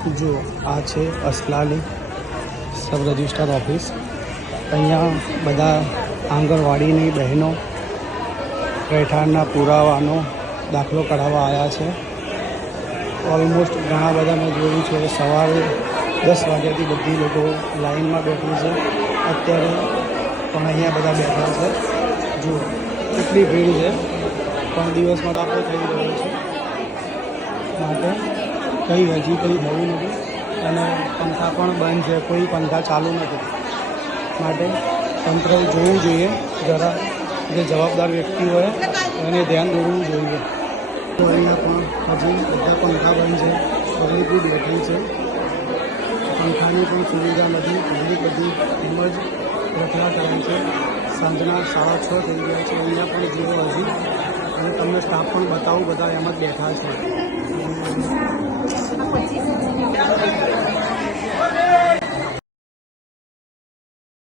જો આ છે અસલાલી સબ રજિસ્ટર ઓફિસ। અહીંયા બધા આંગણવાડીની બહેનો રહેઠાણના પુરાવાનો દાખલો કઢાવવા આવ્યા છે। ઓલમોસ્ટ ઘણા બધા મેં જોયું છે સવારે 10 વાગ્યાથી બધી લોકો લાઈનમાં બેઠી છે। અત્યારે પણ અહીંયા બધા બેઠા છે। જો કેટલી ભીડ છે, પણ દિવસમાં દાખલો થઈ રહ્યો છે માટે હજી કંઈ થયું નથી અને પંખા પણ બંધ છે, કોઈ પંખા ચાલુ નથી માટે તંત્ર જોવું જોઈએ, જરા જે જવાબદાર વ્યક્તિ હોય એને ધ્યાન દોરવું જોઈએ। તો અહીંયા પણ હજી બધા પંખા બંધ છે, પબ્લિક બેઠી છે, પંખાની પણ સુવિધા નથી, પબ્લિક બધી એમ જ રખડા કરે છે। સાંજના 6:30 થઈ ગયા છે, અહીંયા પણ જુઓ હજી, અને તમને સ્ટાફ પણ બતાવું, બધા એમ જ બેઠા છે।